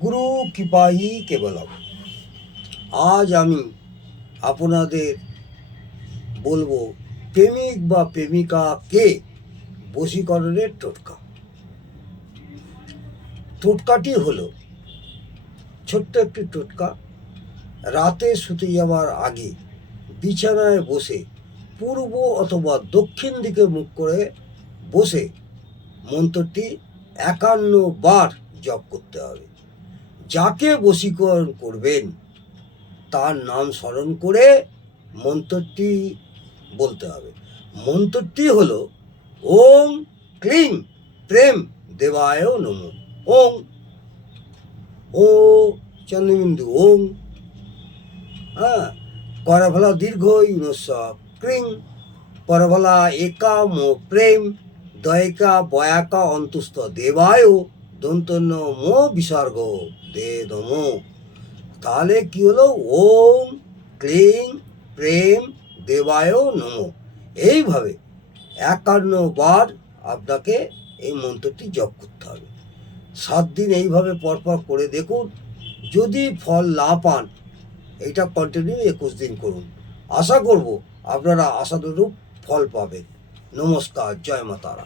গুরু কৃপাহি কেবলম। আজ আমি আপনাদের বলব, প্রেমিক বা প্রেমিকাকে বশীকরণের টোটকা। টোটকাটি হলো ছোট্ট একটি টোটকা। রাতে শুতে যাওয়ার আগে বিছানায় বসে পূর্ব অথবা দক্ষিণ দিকে মুখ করে বসে মন্ত্রটি একান্ন বার জপ করতে হবে। যাকে বশীকরণ করবেন, তার নাম স্মরণ করে মন্ত্রটি বলতে হবে। মন্ত্রটি হলো, ওম ক্লিং প্রেম দেবায় নম। ওম, ও চন্দ্রবিন্দু, ওম। হ্যাঁ করভলা দীর্ঘ ইউনস ক্রিং একা মো প্রেম, দয়কা বয়াকা অন্তুস্থ দেবায় দন্তন্য মো বিসর্গ দে নমো তাহলে কি হলো? ওম ক্লিং প্রেম দেবায় নমো। এইভাবে একান্ন বার আপনাকে এই মন্ত্রটি জপ করতে হবে। সাত দিন এইভাবে পরপর করে দেখুন। যদি ফল না পান, এইটা কন্টিনিউ একুশ দিন করুন। আশা করব আপনারা আশানুরূপ ফল পাবেন। নমস্কার, জয় মা তারা।